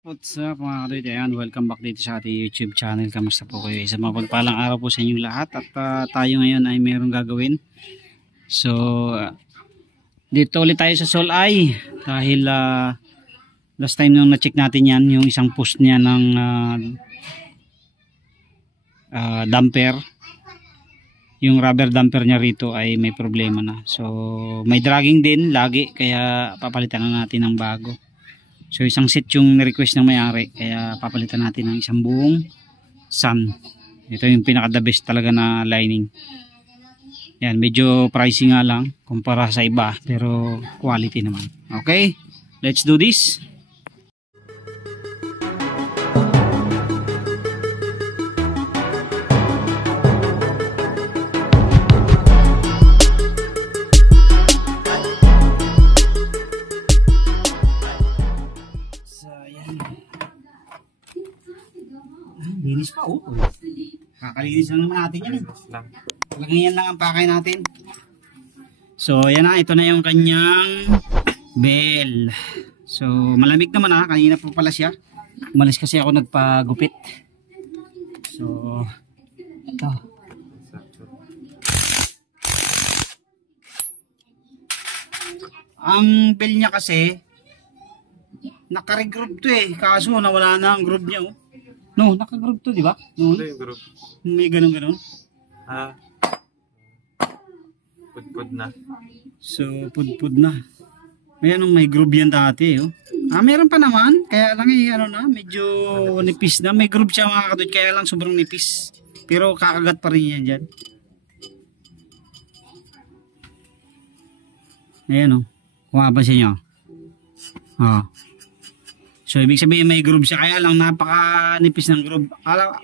What's up mga kadoy, ayan, welcome back dito sa ating YouTube channel. Kamusta po kayo? Isang mapagpalang araw po sa inyong lahat at tayo ngayon ay mayroong gagawin. So dito ulit tayo sa Solay dahil last time nung na-check natin yan, yung isang post niya ng damper, yung rubber damper niya rito ay may problema na. So may dragging din lagi, kaya papalitan na natin ng bago. So isang set yung request ng may-ari, kaya papalitan natin ng isang buong sun. Ito yung pinaka the best talaga na lining. Yan, medyo pricey nga lang kumpara sa iba, pero quality naman. Okay, let's do this. Linis pa, oh. Kakalinis lang naman natin yan, eh. Talagang yan lang ang pakay natin. So yan na, ito na yung kanyang bell. So malamig naman, kanina pa pala siya. Umalis kasi ako nagpagupit. So ito. Ang bell niya kasi naka-regroove to, eh. Kaso nawala na ang groove niya, oh. No, naka-groove to, di ba? No. May ganun-ganun. Pudpud na. So, pudpud na. May groove yan dati, oh. Meron pa naman. Kaya lang, medyo nipis na. May groove siya mga kadod, kaya lang sobrang nipis. Pero kakagat pa rin yan dyan. Ayan, oh. Kung mapapansin nyo. Oh. So ibig sabihin may groove siya, kaya lang napaka-nipis ng groove.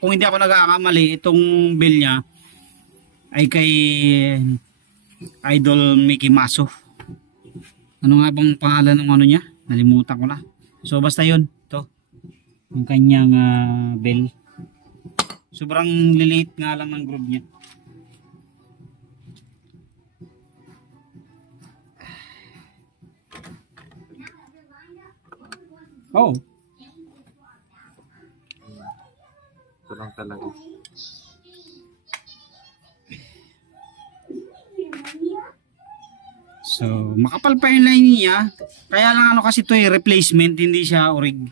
Kung hindi ako nagkakamali, itong bell niya ay kay Idol Mickey Maso. Ano nga bang pangalan ng ano niya? Nalimutan ko na. So basta yun, ito. Yung kanyang bell. Sobrang liliit nga lang ng groove niya. Oh. Ito lang talaga. So, makapal pa yung line niya. Kaya lang kasi ito replacement, hindi siya orig.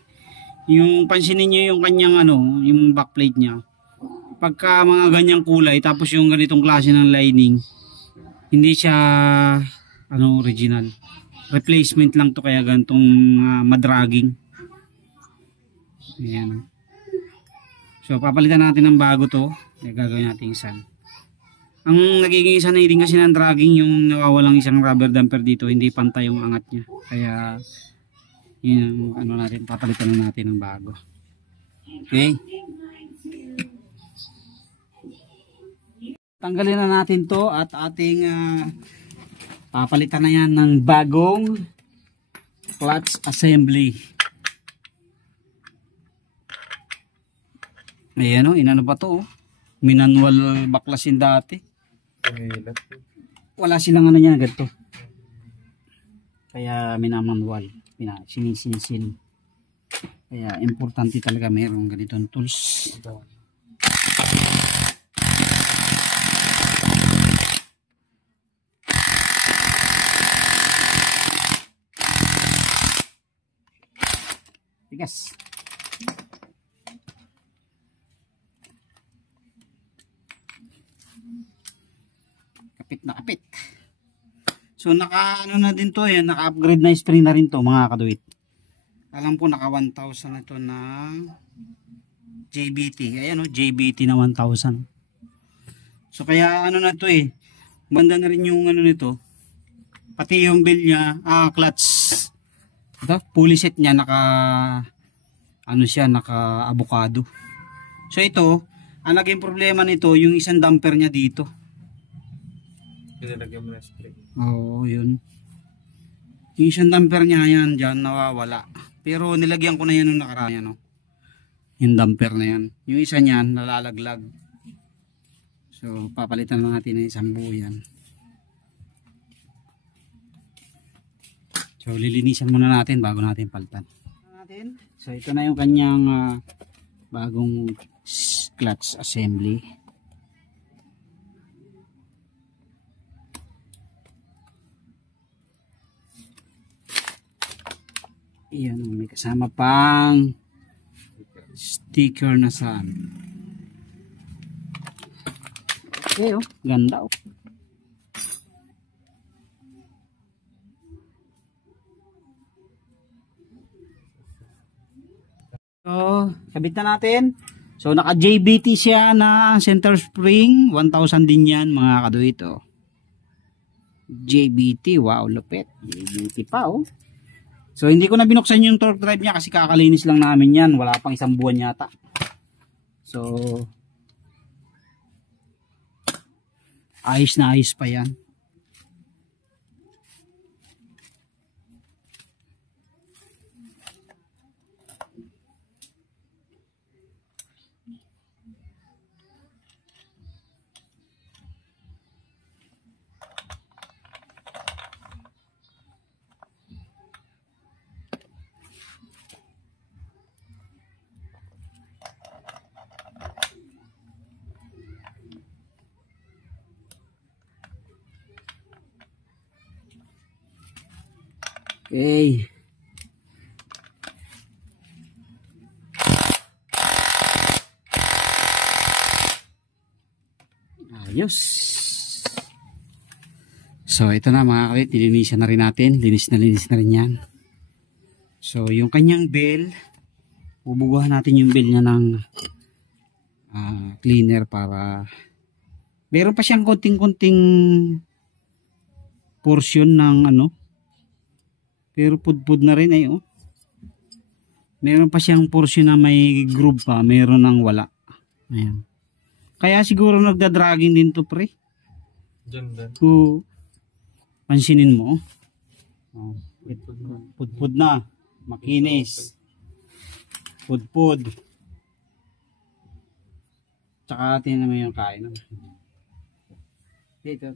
Yung pansinin niyo yung kanyang yung backplate niya. Pagka mga ganyang kulay tapos yung ganitong klase ng lining, hindi siya original. Replacement lang to, kaya gantong madragging. Ayan. So papalitan natin ng bago to. Kaya gagawin natin sun. Ang nagiging isa na din kasi ng dragging, yung nawawalang isang rubber damper dito, hindi pantay yung angat niya. Kaya yun natin, papalitan na natin ng bago. Okay. Tanggalin na natin to at ating papalitan na yan ng bagong clutch assembly. Ayan, inano pa to, manual baklasin dati. Wala silang niya ganito. Kaya minamanual, sinisinsin. Kaya importante talaga mayroong ganitong tools. Tigas. Kapit na kapit. So naka na din to, naka-upgrade na spring na rin to mga kaduit. Alam po naka 1,000 na to ng JBT. Ayan, JBT na 1,000. So kaya na to, banda na rin yung nito. Pati yung bell niya, clutch. Ito, pulley set niya naka naka-avocado. So ito, ang naging problema nito, yung isang damper niya dito. Nilagyan mo na spring. Oo, yun. Yung isang damper niya yan, dyan nawawala. Pero nilagyan ko na yan nung nakaraan, yung damper na yan. Yung isa niyan, nalalaglag. So, papalitan lang natin ng isang buo yan. So lilinisan muna natin bago natin palitan. natin. So ito na yung kanyang bagong clutch assembly. Iyan, may kasama pang sticker na Sun. Okay, oh, ganda oh. So, kabit na natin. So, naka JBT siya na center spring. 1,000 din yan mga kaduit oh. JBT, wow, lupit. JBT pa oh. So, hindi ko na binuksan yung torque drive niya kasi kakalinis lang namin yan. Wala pang 1 buwan yata. So, ayos na ayos pa yan. Okay. Ayos. So ito na mga kalit, nilinisan na rin natin. Linis na rin yan. So yung kanyang bell, bubugahan natin yung bell niya ng cleaner para meron pa siyang konting-konting portion ng ano. Pero pudpud na rin ay oh. Meron pa siyang portion na may groove pa, meron nang wala. Ayan. Kaya siguro nagda-dragging din to pre. Diyan din. Kung pansinin mo. Oh, pudpud na. Makinis. Pudpud. Tsaka tingnan mo yung kain. Ito.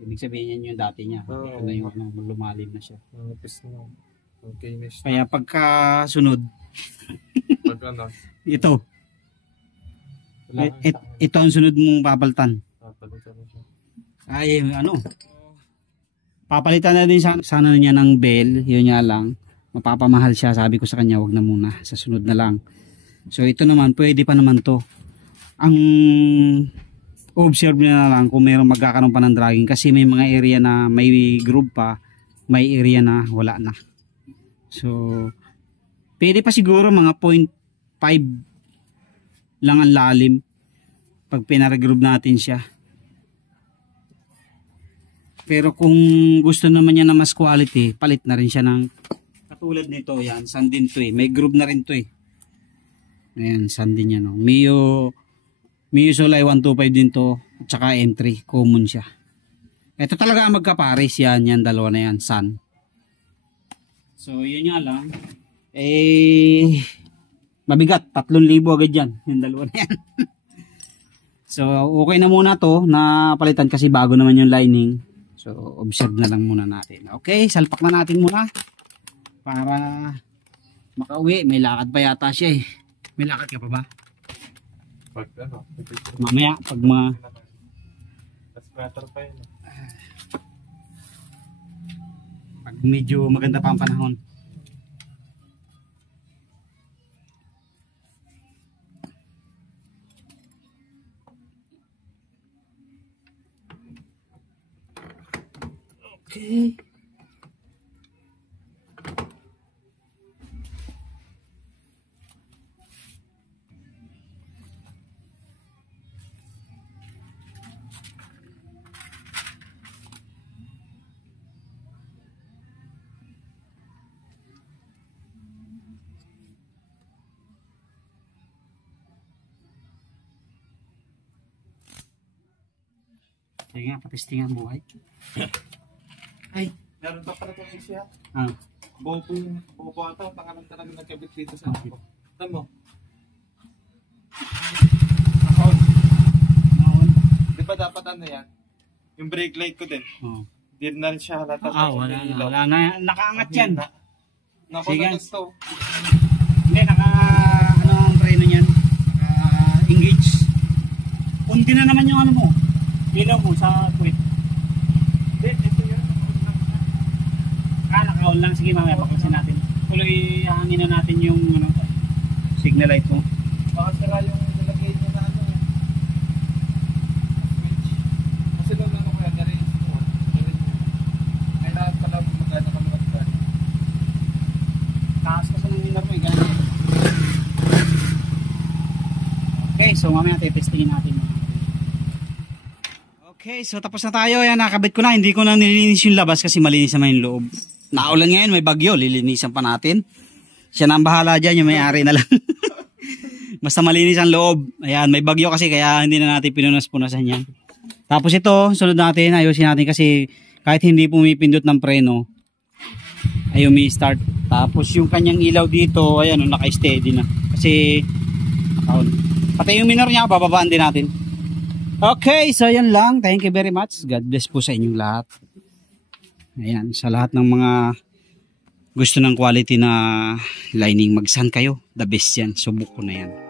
Ibig sabihin yan yung dati niya. Ito na yung lumalim na siya. Okay, kaya pagka sunod pag ano? ito ito ang sunod mong papalitan. Ay ano, papalitan na din sana niya ng bell. Yun nga lang, mapapamahal siya. Sabi ko sa kanya wag na muna, sa sunod na lang. So ito naman pwede pa naman to. Ang observe na lang kung mayroong magkakaroon pa ng dragging kasi may mga area na may groove pa, may area na wala na. So pwede pa siguro mga 0.5 lang ang lalim pag pinare-groove natin siya. Pero kung gusto naman niya na mas quality, palit na rin siya ng katulad nito. Yan, Sun din to eh. May groove na rin to eh. Ayan, Sun din yan. No? Mio Solay 125 din to. At saka M3. Common siya. Ito talaga magkapares yan. Yan, dalawa na yan. Sun. So, yun nga lang. Mabigat. 3,000 agad yan. Yung dalawa na yan. So, okay na muna to. Na palitan kasi bago naman yung lining. So, observe na lang muna natin. Okay, salpak na natin muna. Para makauwi. May lakad pa yata siya eh. May lakad ka pa ba? Pag ano? Mamaya, pag mga... Splatter pa yun. Pag medyo maganda pa ang panahon. Okay. Sige nga, patistingan mo ay. Ay, meron pa pala itong siya. Bopo ata, baka lang talaga nagkabit dito sa ako. Tama mo. Nakon. Di ba dapat ano yan? Yung brake light ko din. Di na rin siya halata. Wala na. Nakaangat yan. Nakon na to. Pwede na naman yung ano mo. Ilaw mo sa puwet. Ito yan. Naka-on lang. Sige mamaya paklasin natin. Tuloy hangin na natin yung ano, signal light mo. Baka sira yung nilagay niyo na ano. Switch. Kasi doon ano kaya na-range mo. Kailangan pala magana ka mga Taas kasi ng minar mo. Ganyan. Okay, so mamaya testingin natin. Okay, so tapos na tayo. Yan, nakabit ko na. Hindi ko na nililinis yung labas kasi malinis naman yung loob. Naulan ngayon, may bagyo. Lilinisan pa natin. Siya na ang bahala dyan. Yung may-ari na lang. Basta malinis ang loob. Ayan, may bagyo kasi kaya hindi na natin pinunas-punasan yan. Tapos ito, sunod natin. Ayusin natin kasi kahit hindi pumipindot ng preno, ay umi-start. Tapos yung kanyang ilaw dito, ayan, naka-steady na. Kasi, pati yung minor niya, bababaan din natin. Okay, so yan lang. Thank you very much. God bless po sa inyong lahat. Ayan, sa lahat ng mga gusto ng quality na lining, magsan kayo. The best yan. Subok ko na yan.